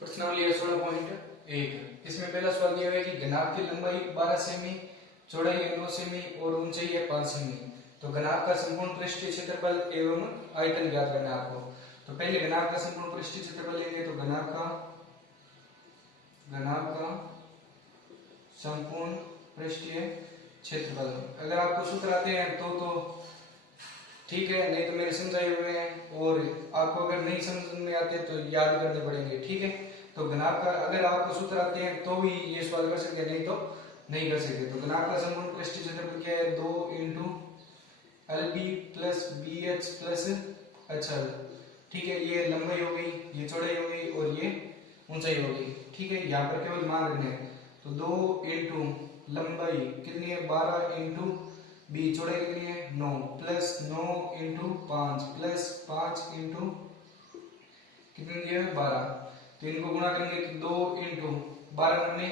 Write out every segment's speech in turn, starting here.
प्रश्नावली 16.1 इसमें पहला सवाल दिया हुआ है कि घनाभ की लंबाई 12 सेमी, चौड़ाई है 9 सेमी और ऊंचाई है 5 सेमी। तो घनाभ का संपूर्ण पृष्ठीय क्षेत्रफल एवं आयतन ज्ञात करना है आपको। तो पहले घनाभ का संपूर्ण पृष्ठीय क्षेत्रफल लेंगे। तो घनाभ का संपूर्ण पृष्ठीय क्षेत्रफल अगर आपको सूत्र आते हैं तो ठीक है, नहीं तो मेरे समझाए हुए हैं, और आपको अगर नहीं समझ में आते तो याद करने पड़ेंगे। ठीक है, तो घनाभ का अगर आपको सूत्र आते हैं तो ही ये सवाल कर सकते हैं, नहीं तो नहीं कर सकते। तो घनाभ का संपूर्ण पृष्ठीय क्षेत्रफल क्या है? 2 into LB plus BH plus HL। ठीक है, ये लंबाई हो गई, ये चौड़ाई हो गई और ये ऊंचाई हो गई। ठीक है, यहाँ पर केवल मान रखने हैं। तो 2 इंटू लंबाई कितनी है? 12 इंटू बी चौड़ाई कितनी है? 9 प्लस 9 इंटू 5 प्लस 5 इंटू कितनी दिया है? 12। तो इनको गुणा करेंगे तो 2 इंटू 12 में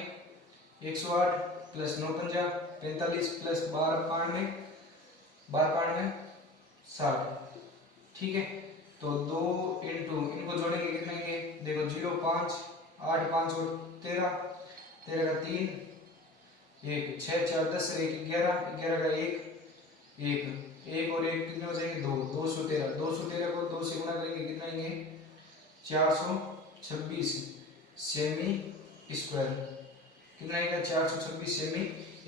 108 प्लस 9 पंजा 45 प्लस 12 92 60। ठीक है, तो 2 इंटू इनको जोड़ेंगे कितने के? देखो 0 5 8 5 और 13 13 का 3 1 6 4 10 1 11 11 का 1 1 और 1 कितने हो जाएंगे? 2 213 213 को 2 से गुणा करेंगे कितना आएंगे? 426 सेमी स्क्वायर। कितना आएगा? 426 सेमी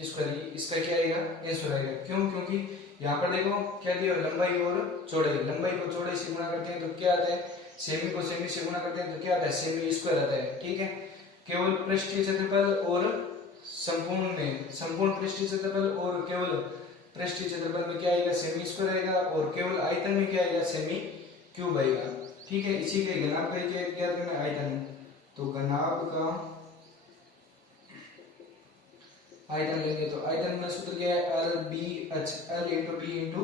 स्क्वायर। इसका क्या आएगा? आंसर आएगा। क्यों? क्योंकि यहाँ पर देखो क्या दिया? लंबाई और चौड़ाई। लंबाई को चौड़ाई से गुणा करते हैं तो क्या आता है? सेमी को सेमी से गुणा करते हैं तो क्या आता है? सेमी स्क्वायर आता है। ठीक है, केवल पृष्ठीय क्षेत्रफल और संपूर्ण पृष्ठीय क्षेत्रफल और केवल पृष्ठीय क्षेत्रफल में क्या आएगा? सेमी स्क्वायर आएगा, और केवल आयतन में क्या आएगा? सेमी क्यूब आएगा। ठीक है, इसी के घनाभ का क्या ज्ञात करना है? आयतन। तो घनाभ का आयतन लेंगे तो आयतन में सूत्र क्या है? LBH L into B into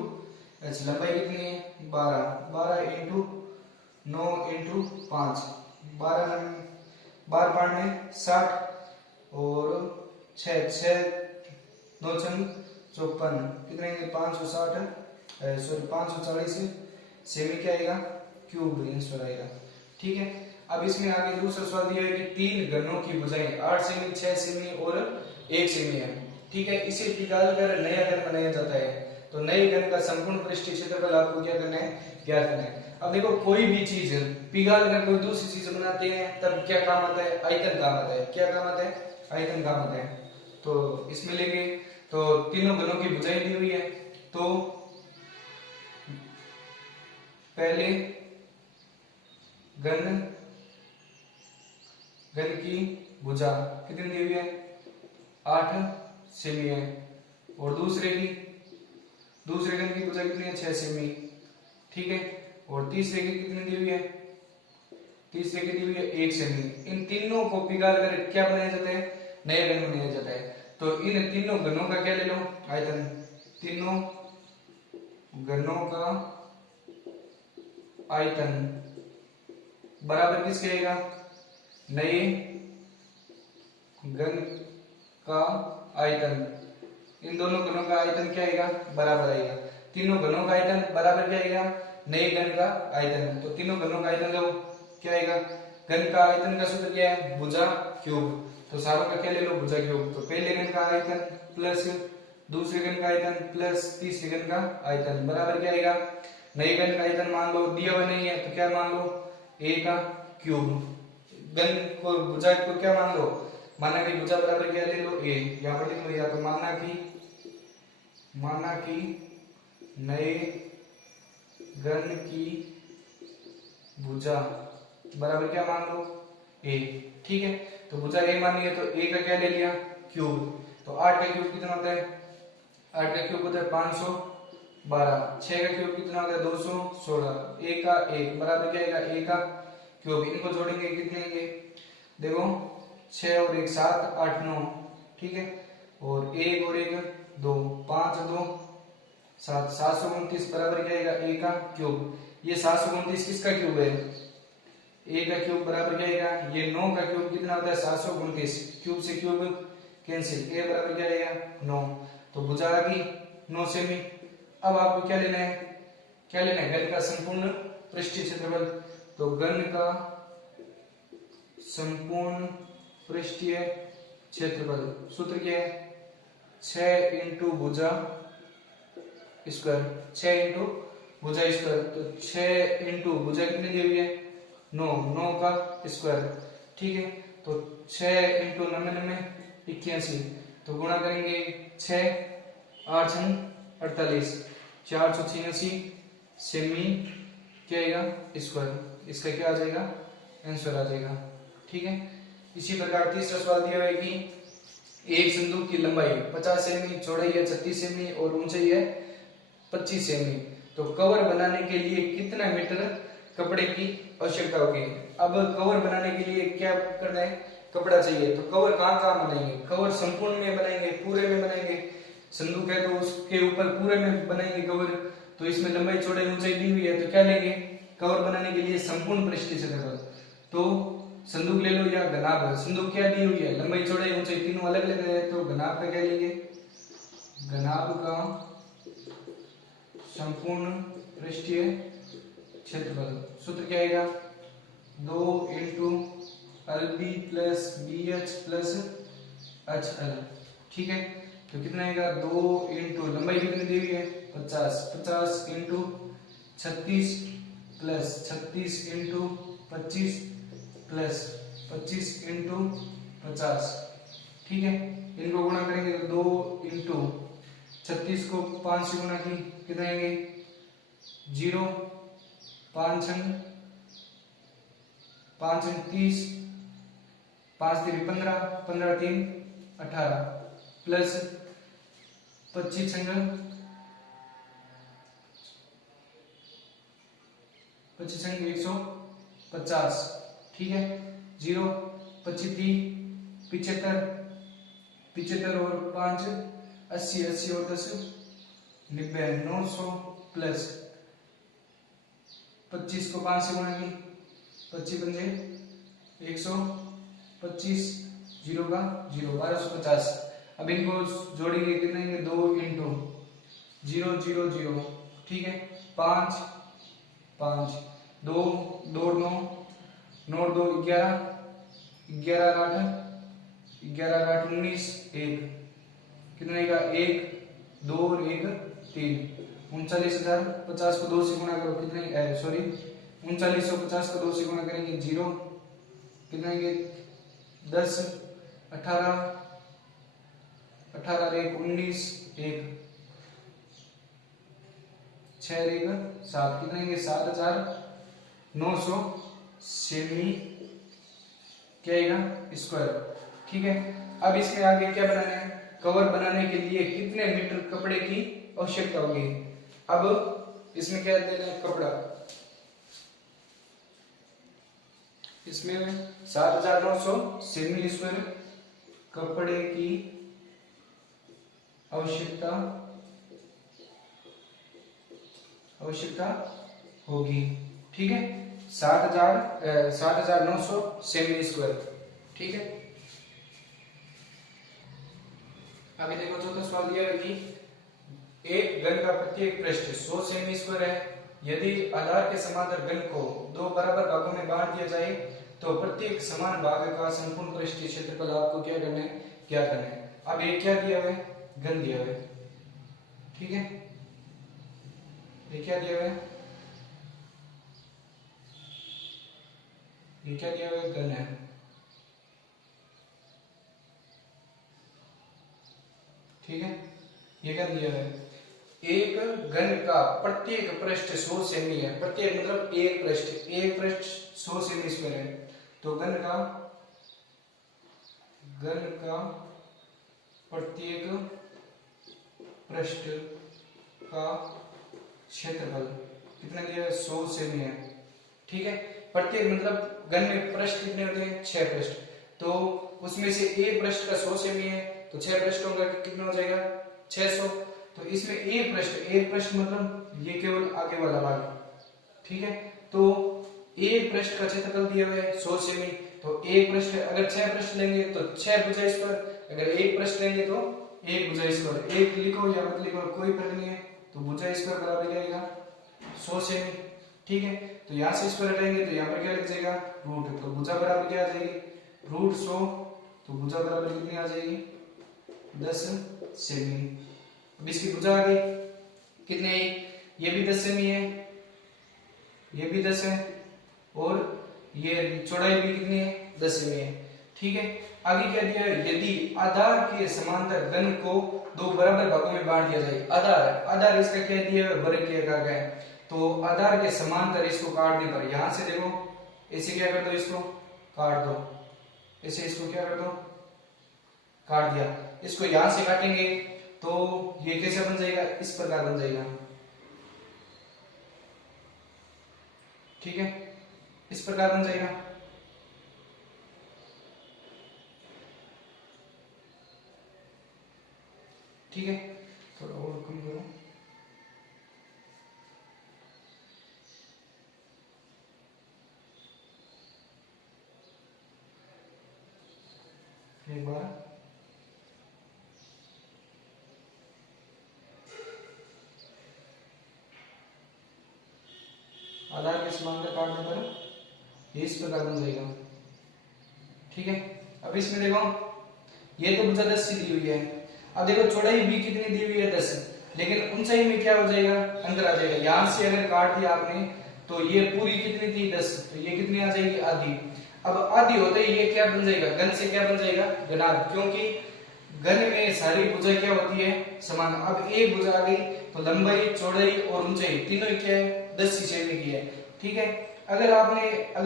एच। लंबाई कितनी है? 12 12 इंटू 9 इंटू 5 12 12 में 60 और 6 6 9 54 कितने? 560 सॉरी 540 सेमी क्या आएगा? क्यूब आंसर आएगा। ठीक है, अब इसमें आगे दूसरा सवाल दिया है कि तीन घनों की भुजाएं 8 सेमी 6 सेमी और 1 सेमी है। ठीक है, इसे पिघाल कर नया घन बनाया जाता है। तो नए घन का संपूर्ण पृष्ठीय क्षेत्रफल आपको क्या करना है? ज्ञात करना है। अब देखो कोई भी चीज पिघाल कर कोई दूसरी चीज बनाते हैं तब क्या काम आता है? आयतन काम आता है। क्या काम आता है? आयतन काम आता है। तो इसमें लेंगे तो तीनों घनों की भुजाएं दी हुई है। तो पहले घन की भुजा कितनी दी हुई है? 8 सेमी है। और दूसरे घन की भुजा कितनी है? 6 सेमी। ठीक है, और तीसरे की कितनी दी हुई है? तीसरे की दी हुई है 1 सेमी। इन तीनों को पिघाल कर क्या बनाया जाता है? नया घन बनाया जाता है। तो इन तीनों घनों का क्या ले लो? आयतन। तीनों घनों का आयतन बराबर किसके आएगा? नए घन का आयतन। इन दोनों घनों का आयतन क्या आएगा? बराबर आएगा। तीनों घनों का आयतन बराबर क्या आएगा? नए घन का आयतन। तो तीनों घनों का आयतन लो, क्या आएगा? घन का आयतन का सूत्र क्या है? भुजा क्यूब। तो सारों का क्या ले लो? भुजा क्यूब। तो पहले घन का आयतन प्लस दूसरे घन का आयतन प्लस तीसरे घन का आयतन बराबर क्या आएगा? नए घन का आयतन मान लो, दिया हुआ नहीं है तो क्या मान लो? a का क्यूब। घन को भुजा को क्या मान लो? माना कि भुजा बराबर क्या ले लो? a। यहां पर लिख लो, या तो माना कि नए घन की भुजा बराबर क्या मान लो? a। ठीक है, तो भुजा a मानी है तो a का क्या ले लिया? क्यूब। तो 8 का क्यूब कितना होता है? 8 का क्यूब होता है 512। 6 का क्यूब कितना होता है? 216। a का 1 बराबर क्या आएगा? a का क्यूब। इनको जोड़ेंगे कितने आएंगे? देखो 6 और 1 7 8 9। ठीक है, और 1 और 1 2 5 2 7 729 बराबर क्या आएगा? a का क्यूब। ये 729 किसका क्यूब है? a का क्यूब बराबर क्या आएगा? ये 9 का क्यूब कितना होता है? 729। क्यूब से क्यूब कैंसिल, a बराबर क्या आएगा? 9। तो भुजा आ गई 9 सेमी। अब आपको क्या लेना है? क्या लेना है? घन का संपूर्ण पृष्ठीय क्षेत्रफल। तो घन का संपूर्ण पृष्ठीय क्षेत्रफल। सूत्र क्या है? 6 इंटू भुजा स्क्वायर, 6 इंटू भुजा स्क्वायर। तो 6 इंटू भुजा कितनी दी हुई है? 9, 9 का स्क्वायर। ठीक है, तो 6 इंटू 99 81। तो गुणा करेंगे 6 8 48 486 सेमी क्या आएगा? स्क्वायर। इसका क्या आ जाएगा? आंसर आ जाएगा। ठीक है, इसी प्रकार तीसरा सवाल दिया हुआ है कि एक संदूक की लंबाई 50 सेमी, चौड़ाई है 36 सेमी और ऊंचाई है 25 सेमी। तो कवर बनाने के लिए कितना मीटर कपड़े की आवश्यकता होगी? अब कवर बनाने के लिए क्या करना है? कपड़ा चाहिए। तो कवर कहाँ कहाँ बनाएंगे? कवर संपूर्ण में बनाएंगे, पूरे में बनाएंगे। संदूक है तो उसके ऊपर पूरे में बनाएंगे कवर। तो इसमें लंबाई चौड़ाई ऊंचाई दी हुई है, तो क्या लेंगे कवर बनाने के लिए? संपूर्ण पृष्ठीय क्षेत्रफल। तो संदूक ले लो या घनाभ। संदूक क्या दी हुई है? लंबाई चौड़ाई ऊंचाई तीनों अलग अलग है, तो घनाभ का क्या लेंगे? घनाभ का संपूर्ण पृष्ठीय क्षेत्रफल। सूत्र क्या आएगा? 2 into LB plus BH plus HL। ठीक है, तो कितना आएगा? 2 इंटू लंबाई कितनी दी हुई है? 50, 50 into 36 plus 36 into 25 plus 25 into 50। ठीक है, इनको गुणा करेंगे तो 2 इंटू 36 को 5 से गुणा की कितने आएंगे? 0 5 5 30 5 3 15 15 3 18 प्लस 25 150। ठीक है, 0 25 75 75 और 5 80 80 और 10 90 900 प्लस 25 को 5 से गुणा की 25 पंजे 125 0 का 0 1250। अब इनको जोड़ेंगे कितने? 2 इंटू 0 0 0। ठीक है, 5 5 2 2 9 9 2 11 11 8 11 8 19 1 कितने का? 1 2 और 1 3 39,000। 50 को 2 से गुणा करो कितने? सॉरी 3950 को 2 से गुणा करेंगे 0 कितने? 10 18 18 1 19 1 6 1 7 कितने? 7,900 सेमी क्या आएगा? स्क्वायर। ठीक है, अब इसमें आगे क्या बनाना है? कवर बनाने के लिए कितने मीटर कपड़े की आवश्यकता होगी? अब इसमें क्या देना है? कपड़ा। इसमें 7,900 सेमी स्क्वायर कपड़े की आवश्यकता होगी। ठीक है, 7,900 सेमी स्क्वायर। ठीक है, आगे देखो चौथा सवाल दिया है कि एक घन का प्रत्येक पृष्ठ 100 सेमी स्क्वायर है। यदि आधार के समांतर घन को 2 बराबर भागों में बांट दिया जाए तो प्रत्येक समान भाग का संपूर्ण पृष्ठीय क्षेत्रफल आपको क्या करना है? क्या करना है? अब ये क्या दिया हुआ है? घन दिया हुआ है। ठीक है, ये क्या दिया हुआ है? ये क्या दिया हुआ है? घन है। ठीक है, ये घन दिया हुआ है। एक घन का प्रत्येक पृष्ठ 100 सेमी है। प्रत्येक मतलब एक पृष्ठ 100 सेमी स्क्वायर है। तो घन का प्रत्येक पृष्ठ का क्षेत्रफल कितना दिया है? 100 सेमी है। ठीक है, प्रत्येक मतलब घन में पृष्ठ कितने होते हैं? 6 पृष्ठ। तो उसमें से एक पृष्ठ का 100 सेमी है, तो 6 पृष्ठों का कितना हो जाएगा? 600। तो इसमें एक पृष्ठ मतलब ये केवल आगे वाला भाग। ठीक है, तो एक पृष्ठ का क्षेत्रफल दिया हुआ है 100 सेमी। तो एक पृष्ठ, अगर 6 पृष्ठ लेंगे तो 6 भुजा स्क्वायर, अगर एक पृष्ठ लेंगे तो एक भुजा स्क्वायर। एक लिखो या मत लिखो कोई फर्क नहीं है। तो भुजा स्क्वायर बराबर क्या आएगा? 100 सेमी। ठीक है, तो यहाँ से इस पर हटाएंगे तो यहाँ पर क्या लग जाएगा रूट, तो भुजा बराबर क्या आ जाएगी रूट 100, तो भुजा बराबर कितनी आ जाएगी 10 सेमी। अब इसकी भुजा आ गई कितने आई, ये भी 10 सेमी है, ये भी 10 है, और ये चौड़ाई भी कितनी है 10 सेमी है। ठीक है, आगे क्या दिया है, यदि आधार के समांतर घन को दो बराबर भागों में बांट दिया जाए, आधार इसका क्या दिया है वर्ग के आकार का है, तो आधार के समांतर इसको काटने पर यहां से देखो ऐसे क्या कर दो, इसको काट दो, ऐसे इसको क्या कर दो काट दिया, इसको यहां से काटेंगे तो ये कैसे बन जाएगा, इस प्रकार बन जाएगा। ठीक है, इस प्रकार बन जाएगा। ठीक है, थोड़ा और कम करो, एक बार आधार के समांतर काटने पर ये इस प्रकार बन जाएगा। ठीक है, अब इसमें देखो ये तो भुजा 10 सी दी हुई है, अब देखो चौड़ाई भी कितनी दी हुई है 10, लेकिन ऊंचाई में क्या हो जाएगा अंदर आ जाएगा, यहां से अगर काट दिया आपने तो ये पूरी कितनी थी 10, तो ये कितनी आ जाएगी आधी। अब आधी होते ही ये क्या बन जाएगा, घन से क्या बन जाएगा घनाभ, क्योंकि घन में सारी भुजा क्या होती है समान। अब एक भुजा आ गई तो लंबाई चौड़ाई और ऊंचाई तीनों क्या है 10 सेमी की है। ठीक है, अगर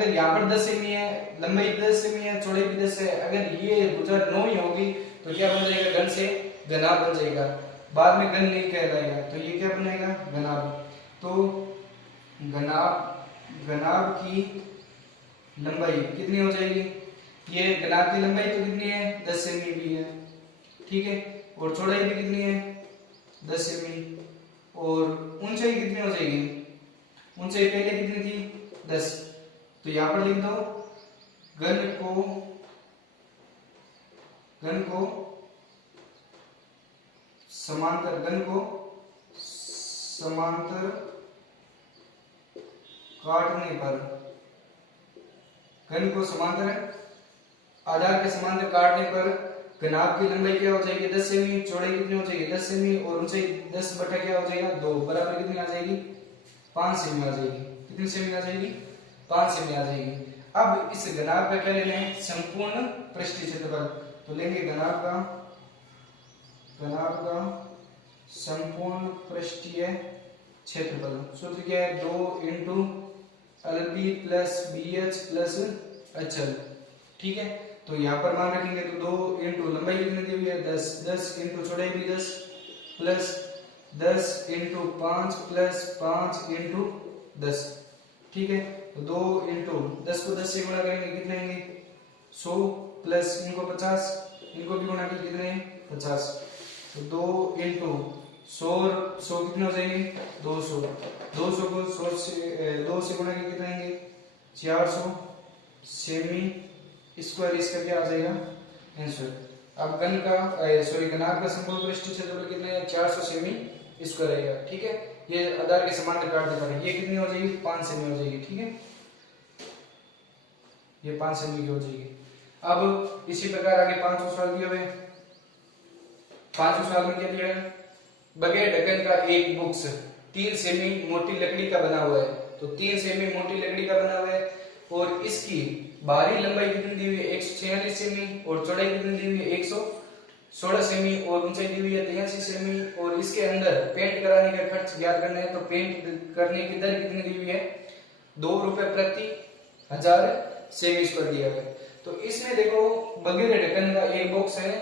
यहाँ पर 10 सेमी है, लंबाई 10 सेमी है, चौड़ाई भी 10 है, अगर ये भुजा 9 ही होगी तो क्या बन जाएगा घन से घनाभ बन जाएगा, बाद में घन नहीं कहलाएगा, तो ये क्या बनेगा घनाभ। तो घनाभ की लंबाई कितनी हो जाएगी, ये घनाभ की लंबाई तो कितनी है 10 सेमी भी है। ठीक है, और चौड़ाई भी कितनी है 10 सेमी, और ऊंचाई कितनी हो जाएगी, ऊंचाई पहले कितनी थी 10, तो यहां पर लिख दो घन को समांतर काटने पर, घन को समांतर आधार के समांतर काटने पर घनाभ की लंबाई क्या हो जाएगी 10 सेमी, चौड़ाई कितनी हो जाएगी 10 सेमी, और ऊंचाई 10 बटा क्या हो जाएगा 2 बराबर कितनी आ जाएगी 5 सेमी आ जाएगी। कितनी सेमी आ जाएगी 5 सेमी आ जाएगी। अब इस घनाभ का क्या लेना है संपूर्ण पृष्ठीय क्षेत्रफल, तो लेंगे घनाभ का संपूर्ण पृष्ठीय क्षेत्रफल, सूत्र क्या है 2 into LB plus BH plus HL। ठीक है, तो यहाँ पर मान रखेंगे तो 2 इंटू लंबाई कितनी दी हुई है 10, 10 इंटू चौड़ाई भी 10 प्लस 10 इंटू 5 प्लस 5 इंटू 10। ठीक है, तो 2 इंटू 10 को 10 से गुणा करेंगे कितने आएंगे 100 प्लस इनको 50, इनको भी गुणा करके कितने 50, तो 2 इंटू 100 कितने हो जाएंगे 200, 200 को 100 से 2 से गुणा करके कितने आएंगे 400 सेमी स्क्वायर, इसका क्या आ जाएगा आंसर। अब घनाभ का संपूर्ण पृष्ठीय क्षेत्रफल कितना है 400 सेमी स्क्वायर आएगा। ठीक है, ये आधार के समांतर काटने पर ये कितनी हो जाएगी 5 सेमी हो जाएगी। ठीक है, ये 5 सेमी की हो जाएगी। अब इसी प्रकार आगे 5वां सवाल दिया हुआ है। 5वें सवाल में क्या दिया है, बगैर ढक्कन का एक बॉक्स 3 सेमी मोटी लकड़ी का बना हुआ है, तो 3 सेमी मोटी लकड़ी का बना हुआ है, और इसकी बाहरी लंबाई कितनी दी हुई है 146 सेमी, और चौड़ाई कितनी दी हुई है 116 सेमी, और ऊंचाई दी हुई है 83 सेमी, और इसके अंदर पेंट कराने का खर्च ज्ञात करना है, तो पेंट करने की दर कितनी दी हुई है 2 रुपए प्रति 1000 सेमी स्क्वायर दिया हुआ है। तो इसमें देखो बगैर ढक्कन का एक बॉक्स है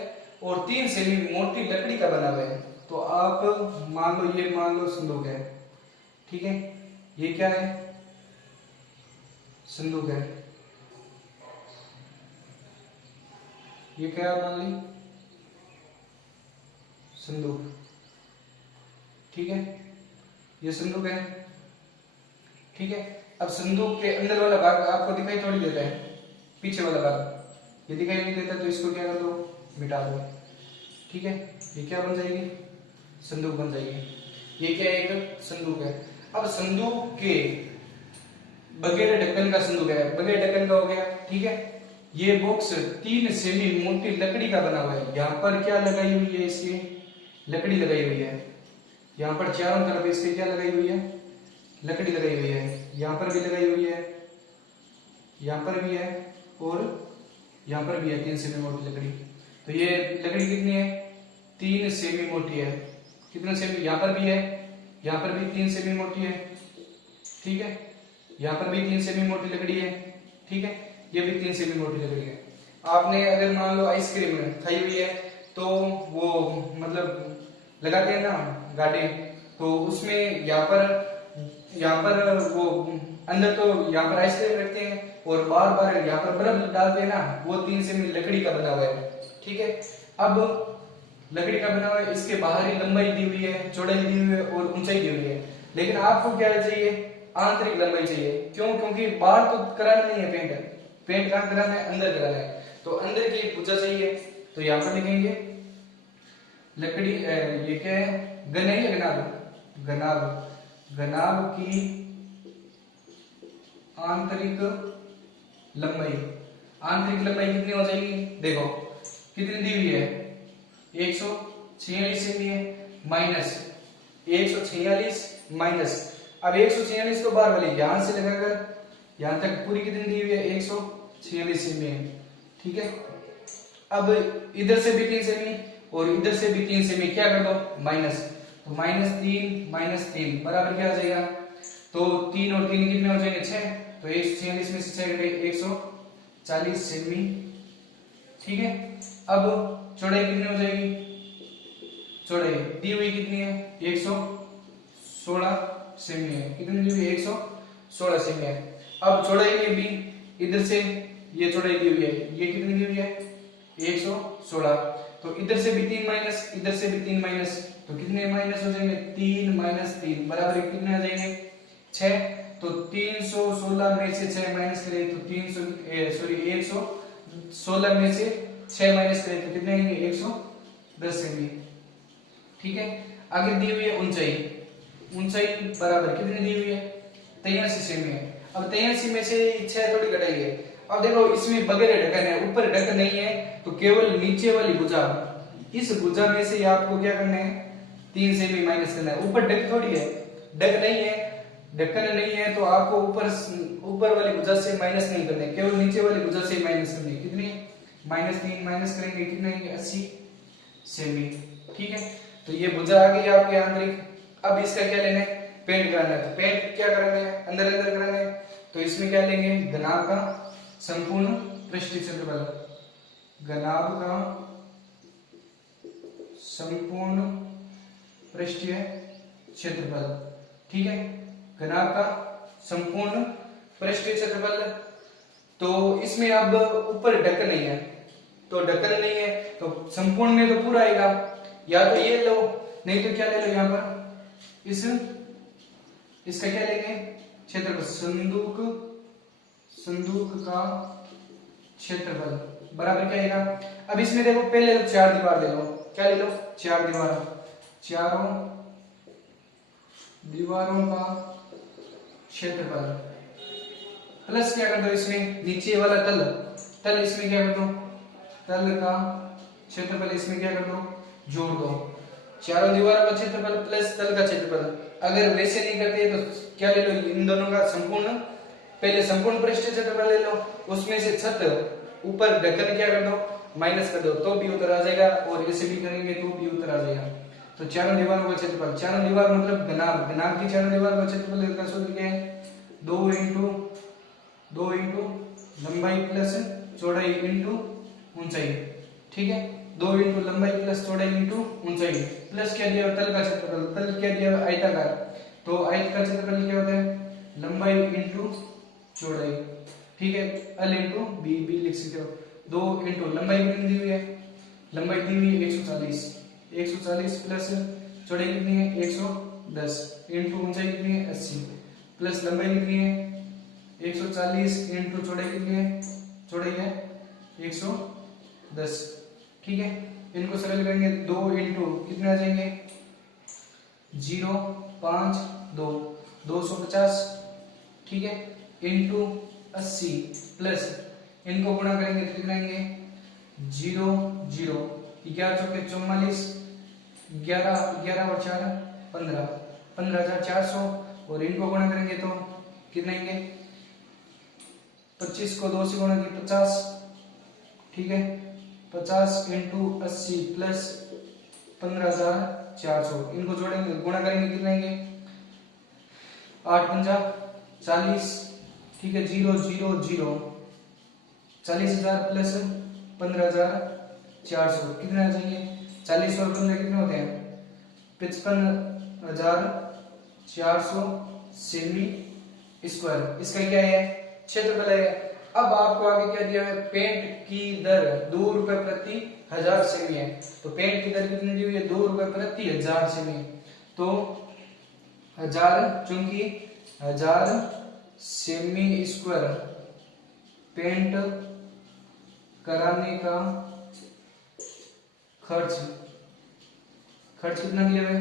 और 3 सेमी मोटी लकड़ी का बना हुआ है, तो आप मान लो संदूक है। ठीक है, ये क्या है संदूक है, ये क्या मान ली संदूक। ठीक है, ये संदूक है। ठीक है, अब संदूक के अंदर वाला भाग आपको दिखाई थोड़ी देता है, पीछे वाला भाग ये दिखाई नहीं देता, तो इसको क्या कर दो मिटा दो। ठीक है, ये क्या बन जाएगी संदूक बन जाएगी। ये क्या है एक संदूक है। अब संदूक के बगैर ढक्कन का संदूक है, बगैर ढक्कन का हो गया, ठीक है। ये बॉक्स 3 सेमी मोटी लकड़ी का बना हुआ है। यहाँ पर क्या लगाई हुई है, इसकी लकड़ी लगाई हुई है। यहाँ पर चारों तरफ इसके क्या लगाई हुई है, लकड़ी लगाई हुई है। यहाँ पर भी लगाई हुई है, यहाँ पर भी है और यहाँ पर भी है 3 सेमी मोटी लकड़ी। तो ये लकड़ी कितनी है, 3 सेमी मोटी है। कितना सेमी, यहाँ पर भी है, यहाँ पर भी 3 सेमी मोटी है, ठीक है। यहाँ पर भी 3 सेमी मोटी लकड़ी है, ठीक है। ये भी 3 सेमी मोटी लकड़ी है। आपने अगर मान लो आइसक्रीम खाई हुई है तो वो मतलब लगाते हैं ना गाड़ी, तो उसमें यहाँ पर वो अंदर तो यहाँ पर आइसक्रीम रखते हैं और बार बार यहाँ पर बर्फ डालते हैं ना, वो 3 सेमी लकड़ी का बना हुआ है, ठीक है। अब लकड़ी का बना हुआ है, इसके बाहरी लंबाई दी हुई है, चौड़ाई दी हुई है और ऊंचाई दी हुई है। लेकिन आपको क्या चाहिए, आंतरिक लंबाई चाहिए। क्यों, क्योंकि बाहर तो कराना नहीं है पेंट कहाँ कराना है, अंदर कराना है। तो अंदर की भुजा चाहिए, तो यहाँ पर लिखेंगे लकड़ी, ये क्या है, गनई है, गनाब की आंतरिक लंबाई कितनी हो जाएगी, देखो कितनी दी हुई है, 146 सेमी है, माइनस 146 माइनस, अब 146 को बार वाली यहां से लगाकर यहां तक पूरी कितनी दी हुई है, 146 सेमी है, ठीक है। अब इधर से भी 3 सेमी और इधर से भी 3 सेमी, क्या कर दो, माइनस, तो -3 बराबर क्या आ जाएगा, तो 3 और 3 कितने हो जाएंगे, 6, तो 146 में से 6 गए 140 सेमी, ठीक है। अब चौड़ाई कितनी हो जाएगी, चौड़ाई दी हुई कितनी है, 116 सेमी है, कितनी दी हुई है, 116 सेमी है। अब चौड़ाई में भी इधर से ये चौड़ाई दी हुई है, ये कितनी दी हुई है, 116, तो इधर से भी 3 माइनस, इधर से भी 3 माइनस, तो कितने माइनस हो जाएंगे, 3 - 3 बराबर कितने आ जाएंगे, 6, तो 316 में से 6 माइनस करें तो 116 में से 6 माइनस करें तो कितने आएंगे, 110 सेमी, ठीक है। आगे दी हुई है ऊंचाई बराबर कितनी दी हुई है, 83 सेमी है। अब 83 में से 6 थोड़ी घटाएंगे। अब देखो इसमें बगैर ढक्कन है, ऊपर ढक्कन नहीं है, तो केवल नीचे वाली भुजा, इस भुजा में से आपको क्या करना है, 3 सेमी माइनस करना है। ऊपर ढक थोड़ी है, ढक्कन नहीं है, तो आपको ऊपर वाली भुजा से माइनस नहीं करना है, केवल नीचे वाली भुजा से माइनस करनी है। कितनी, -3 माइनस करेंगे कितने, 80 सेमी, ठीक है। तो ये भुजा आ गई आपके आंतरिक। अब इसका क्या लेना है, पेंट कराना है, तो पेंट क्या कराना है, अंदर कराना है, तो इसमें क्या लेंगे, घनाभ का संपूर्ण पृष्ठीय क्षेत्रफल, घनाभ का संपूर्ण पृष्ठीय क्षेत्रफल, ठीक है। घनाभ का संपूर्ण पृष्ठीय क्षेत्रफल, तो इसमें अब ऊपर ढक्कन नहीं है, तो संपूर्ण में तो पूरा आएगा, या तो ये लो, नहीं तो क्या ले लो, यहां पर इसका क्या लेंगे, क्षेत्रफल, संदूक का क्षेत्रफल बराबर क्या आएगा। अब इसमें देखो पहले तो 4 दीवार ले लो, क्या ले लो, 4 दीवार, चारों दीवारों का क्षेत्रफल प्लस क्या कर दो, इसमें नीचे वाला तल इसमें क्या कर दो, तल का क्षेत्रफल इसमें क्या कर दो, जोड़ दो। चारों दीवारों का क्षेत्रफल प्लस तल का क्षेत्रफल। अगर वैसे नहीं करते तो क्या ले लो, इन दोनों का पहले संपूर्ण पृष्ठीय क्षेत्रफल ले लो, उसमें से छत ऊपर ढक्कन क्या कर दो, माइनस कर दो, तो भी उत्तर आ जाएगा, और ऐसे भी करेंगे तो भी उत्तर आ जाएगा। तो चारों दीवारों का क्षेत्रफल, चारों दीवार मतलब घनाभ की चारों दीवार का क्षेत्रफल का सूत्र क्या है, 2 इंटू लंबाई प्लस चौड़ाई इंटू ऊंचाई, ठीक है। 2 इंटू लंबाई प्लस चौड़ाई इंटू ऊंचाई, प्लस क्या दिया, तल का क्षेत्रफल, तल क्या दिया, आयताकार, तो आयत का क्षेत्रफल क्या होता है, लंबाई इंटू चौड़ाई, ठीक है। एल इंटू बी लिख सकते हो। 2 इंटू लंबाई कितनी दी हुई है, लंबाई दी हुई है 140 प्लस चौड़ाई कितनी है, 110 इंटू ऊंचाई कितनी है, 80 प्लस लंबाई कितनी है, 140 इंटू चौड़ाई कितनी है, चौड़ाई है 110, ठीक है। इनको सरल करेंगे, 2 इंटू कितने आ जाएंगे, 0, 5, 2, 250, ठीक है। इंटू 80 प्लस इनको गुणा करेंगे तो कितना आएंगे 0 0 11 चौके 44 11 11 और 4 15 15,400 और इनको गुणा करेंगे तो कितना आएंगे 25 को 2 से गुणा की 50 ठीक है 50 इंटू 80 प्लस 15,400 इनको जोड़ेंगे गुणा करेंगे कितना आएंगे 8 पंजा 40 ठीक है 0 0 0 40,000 प्लस 15,400 कितने आ जाएंगे 40 और 15 कितने होते हैं 55,400 सेमी स्क्वायर इसका क्या है क्षेत्रफल है। अब आपको आगे क्या दिया है पेंट की दर 2 रुपए प्रति 1000 सेमी है तो पेंट की दर कितनी दी हुई है 2 रुपए प्रति 1000 सेमी तो 1000 चूंकि 1000 सेमी स्क्वायर पेंट कराने का खर्च कितना दिया है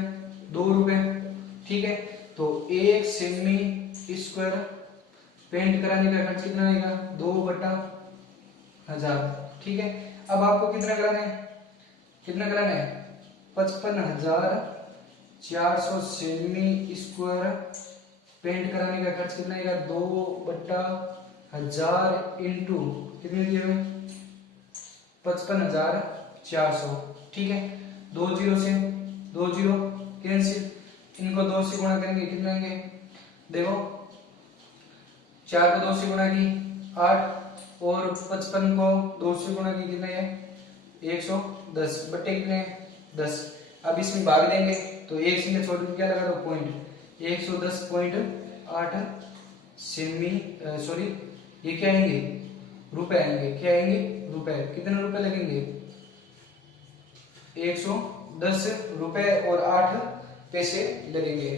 2 रुपए ठीक है तो 1 सेमी स्क्वायर पेंट कराने का खर्च कितना आएगा 2/1000 ठीक है। अब आपको कितना कराना है 55,400 सेमी स्क्वायर पेंट कराने का खर्च कितना आएगा 2/1000 इंटू कितने दिए हुए 55,400 ठीक है 2 0 से 2 0 कैंसिल इनको 2 से गुणा करेंगे कितना आएंगे देखो 4 को 2 से गुणा की 8 और 55 को 2 से गुणा की कितना है 110 बट्टे कितने 10 अब इसमें भाग देंगे तो एक से छोड़ के क्या लगा दो पॉइंट 110.8 सेमी सॉरी ये क्या आएंगे रुपए आएंगे क्या आएंगे रुपए कितने रुपए लगेंगे 110 रुपए और 8 पैसे लगेंगे।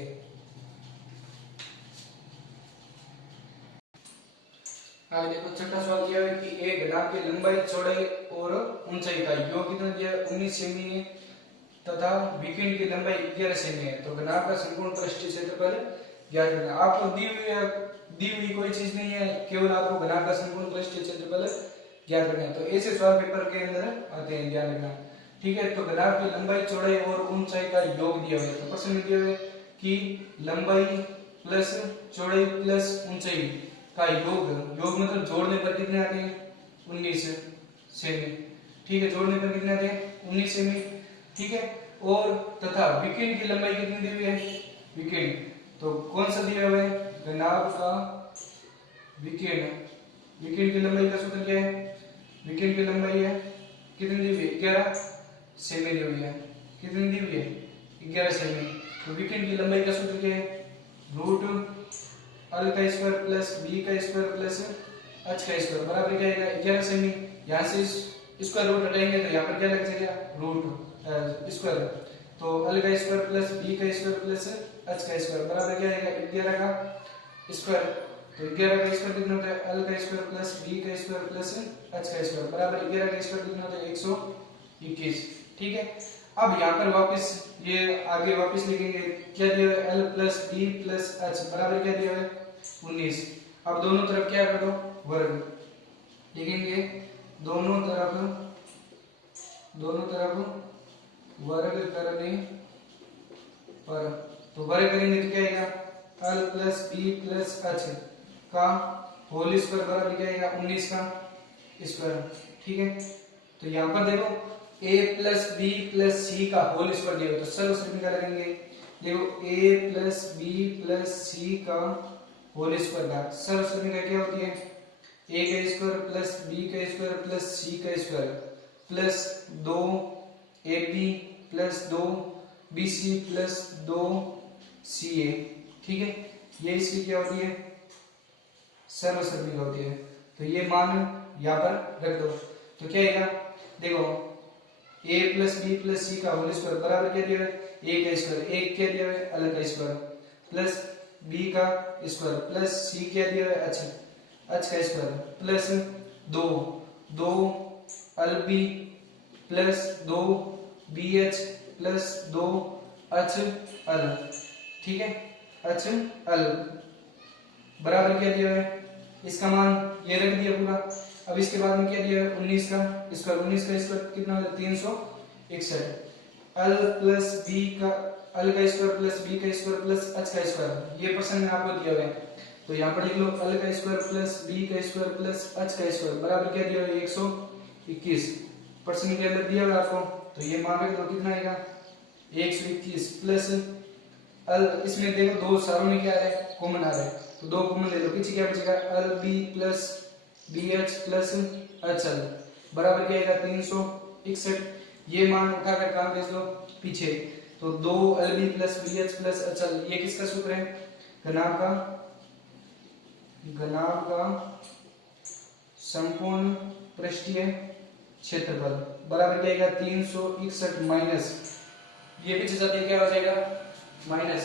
आगे देखो छठा सवाल दिया है कि एक घनाभ की लंबाई चौड़ाई और ऊंचाई का योग कितना दिया है 19 सेमी है तथा विकिरण की लंबाई 11 सेमी है तो घनाभ का संपूर्ण पृष्ठीय क्षेत्रफल ज्ञात करना। आपको दी हुई कोई चीज नहीं है केवल आपको घनाभ का संपूर्ण पृष्ठीय क्षेत्रफल ज्ञात करना है तो ऐसे सवाल पेपर के अंदर आते हैं ध्यान रखना ठीक है। तो घनाभ की लंबाई चौड़ाई और ऊंचाई का योग दिया हुआ है तो प्रश्न में दिया हुआ है कि लंबाई प्लस चौड़ाई प्लस ऊंचाई का योग मतलब जोड़ने पर कितने आते हैं 19 सेमी ठीक है जोड़ने पर कितने आते हैं 19 सेमी ठीक है और तथा विकिरण की लंबाई कितनी दी हुई है विकिरण तो कौन सा दिया हुआ है घनाभ का विकिरण की लंबाई का सूत्र क्या है विकिरण की लंबाई है कितनी दी हुई है 11 सेमी दी हुई है कितनी दी हुई है 11 सेमी तो विकिरण की लंबाई का सूत्र क्या है रूट l का स्क्वायर प्लस b का स्क्वायर प्लस h का स्क्वायर बराबर क्या आएगा 11 सेमी यहाँ से स्क्वायर रूट हटाएंगे तो यहाँ पर क्या लग जाएगा रूट स्क्वायर तो l का स्क्वायर प्लस b का स्क्वायर प्लस h का स्क्वायर बराबर क्या आएगा 11 का स्क्वायर तो 11 का स्क्वायर कितना होता है l का स्क्वायर प्लस b का स्क्वायर प्लस h का स्क्वायर बराबर 11 का स्क्वायर कितना होता है 121 ठीक है। अब यहाँ पर वापस ये आगे वापस लिखेंगे क्या दिया है l plus b plus h बराबर क्या दिया है 19 अब दोनों तरफ क्या कर दो वर्ग लिखेंगे दोनों तरफ वर्ग करने पर तो वर्ग करेंगे तो क्या आएगा l plus b plus h का होल स्क्वायर बराबर क्या आएगा 19 का स्क्वायर ठीक है। तो यहाँ पर देखो a plus b plus c का होल स्क्वायर दिया तो सर्वश्रेणी का लगेंगे देखो a plus b plus c का होल स्क्वायर का सर्वश्रेणी का क्या होती है a का स्क्वायर प्लस b का स्क्वायर प्लस c का square plus 2ab plus 2bc plus 2ca ठीक है ये इसकी क्या होती है सर्वश्रेणी का होती है तो ये मान यहाँ पर रख दो तो क्या आएगा देखो a plus b plus c का होल स्क्वायर बराबर क्या दिया है a का स्क्वायर एक क्या दिया है l का स्क्वायर प्लस b का स्क्वायर प्लस c क्या दिया है h का square plus 2 lb plus 2bh plus 2hl ठीक है hl बराबर क्या दिया है इसका मान ये रख दिया पूरा। अब इसके बाद में क्या दिया 19 का स्क्वायर, 19 का स्क्वायर कितना होता है 361। l प्लस b का l का स्क्वायर प्लस b का स्क्वायर प्लस h का स्क्वायर, ये प्रश्न में आपको दिया हुआ है। तो यहाँ पर लिख लो l का स्क्वायर प्लस b का स्क्वायर प्लस h का स्क्वायर बराबर क्या दिया हुआ है 121। प्रश्न के अंदर दिया हुआ है आपको, तो ये मान रख दो कितना आएगा 121 प्लस l, इसमें देखो दो सारों में क्या आ रहा है कॉमन आ रहा है, तो दो कॉमन ले लो, पीछे क्या बचेगा lb plus bh plus hL बराबर क्या आएगा 361। ये मान उठाकर काम भेज दो पीछे, तो 2 lb plus bh plus hL, ये किसका सूत्र है घनाभ का संपूर्ण पृष्ठीय क्षेत्रफल बराबर क्या आएगा 361 माइनस, ये पीछे जाते क्या हो जाएगा माइनस,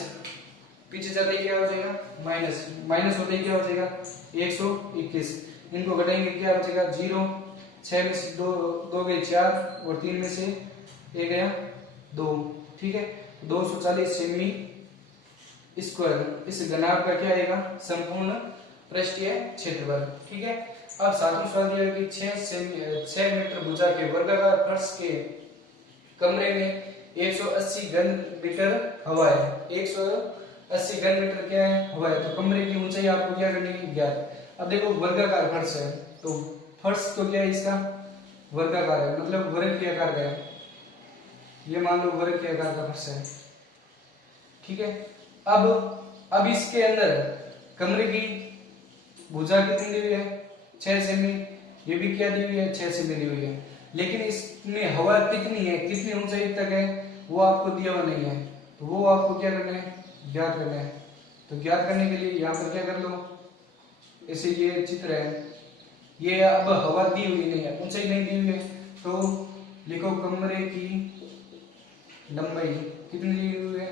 पीछे जाते क्या हो जाएगा माइनस, माइनस होते ही क्या हो जाएगा 121। इनको घटाएंगे क्या बचेगा 0, 6 में से 2 गए 4 और 3 में से 1 गया 2, ठीक है 240 सेमी स्क्वायर। इस घनाभ का क्या आएगा संपूर्ण पृष्ठीय क्षेत्रफल, ठीक है। अब सातवां सवाल दिया है कि 6 मीटर भुजा के वर्गाकार फर्श के कमरे में 180 घन मीटर हवा है, 180 घन मीटर क्या है हवा है, तो कमरे की ऊंचाई आपको क्या करनी है ज्ञात। अब देखो वर्गाकार फर्श है, तो फर्श तो क्या है इसका वर्गाकार है, मतलब वर्ग के आकार का है, ये मान लो वर्ग के आकार का फर्श है, ठीक है। अब इसके अंदर कमरे की भुजा कितनी दी हुई है 6 सेमी, ये भी क्या दी हुई है 6 सेमी दी हुई है, लेकिन इसमें हवा कितनी है कितनी ऊंचाई तक है वो आपको दिया हुआ नहीं है, तो वो आपको क्या करना है ज्ञात करना है। तो ज्ञात करने के लिए यहाँ पर क्या कर लो, ऐसे ये चित्र है, ये अब हवा दी हुई नहीं है ऊंचाई नहीं दी हुई है, तो लिखो कमरे की लंबाई कितनी दी हुई है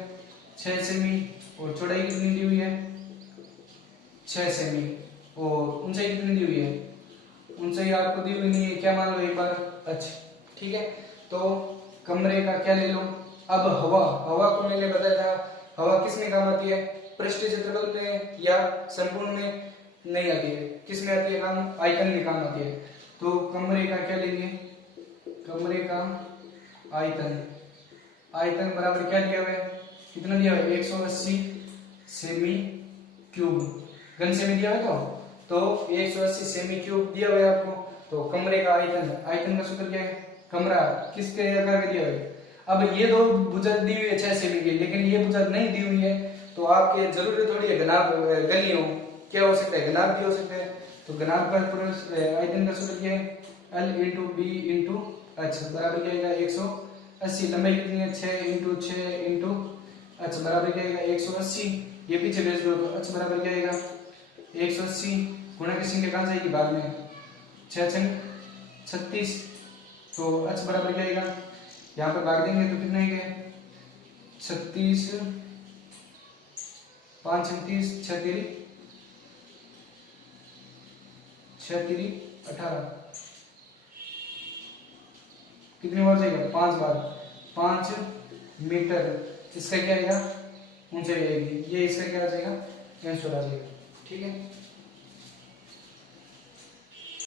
6 सेमी और चौड़ाई कितनी दी हुई है 6 सेमी और ऊंचाई कितनी दी हुई है, ऊंचाई आपको दी हुई नहीं है, क्या मान लो एक बार h, ठीक है। तो कमरे का क्या ले लो, अब हवा को मैंने बताया था हवा किस में काम आती है पृष्ठीय क्षेत्रफल में या संपूर्ण में नहीं आती है, किस में आती है काम आयतन में काम आती है। तो कमरे का क्या लेंगे कमरे का आयतन बराबर क्या दिया हुआ है कितना दिया हुआ है 180 सेमी क्यूब, घन सेमी दिया हुआ है, तो 180 सेमी क्यूब दिया हुआ है आपको। तो कमरे का आयतन का सूत्र क्या है, कमरा किसके आकार का दिया हुआ है। अब ये दो भुजा दी हुई है 6 सेमी की, लेकिन ये भुजा नहीं दी हुई है, तो आपके जरूरी थोड़ी है घनाभ गनी हो, क्या हो सकता है घनाभ भी हो सकता है। तो घनाभ का आयतन का सूत्र क्या है L into B into h बराबर क्या आएगा 180। लंबाई कितनी है 6 इंटू 6 इंटू h बराबर क्या आएगा 180। ये पीछे भेज दो तो h बराबर क्या आएगा 180 गुणा की संख्या कहां जाएगी बाद में 6 36, तो h बराबर क्या आएगा यहाँ पे भाग देंगे तो कितना आएगा 36 5 36 6 18 कितनी बार जाएगा 5 बार 5 मीटर, इसका क्या आएगा ऊंचाई आएगी, ये इसका क्या आ जाएगा आंसर आ जाएगा, ठीक है।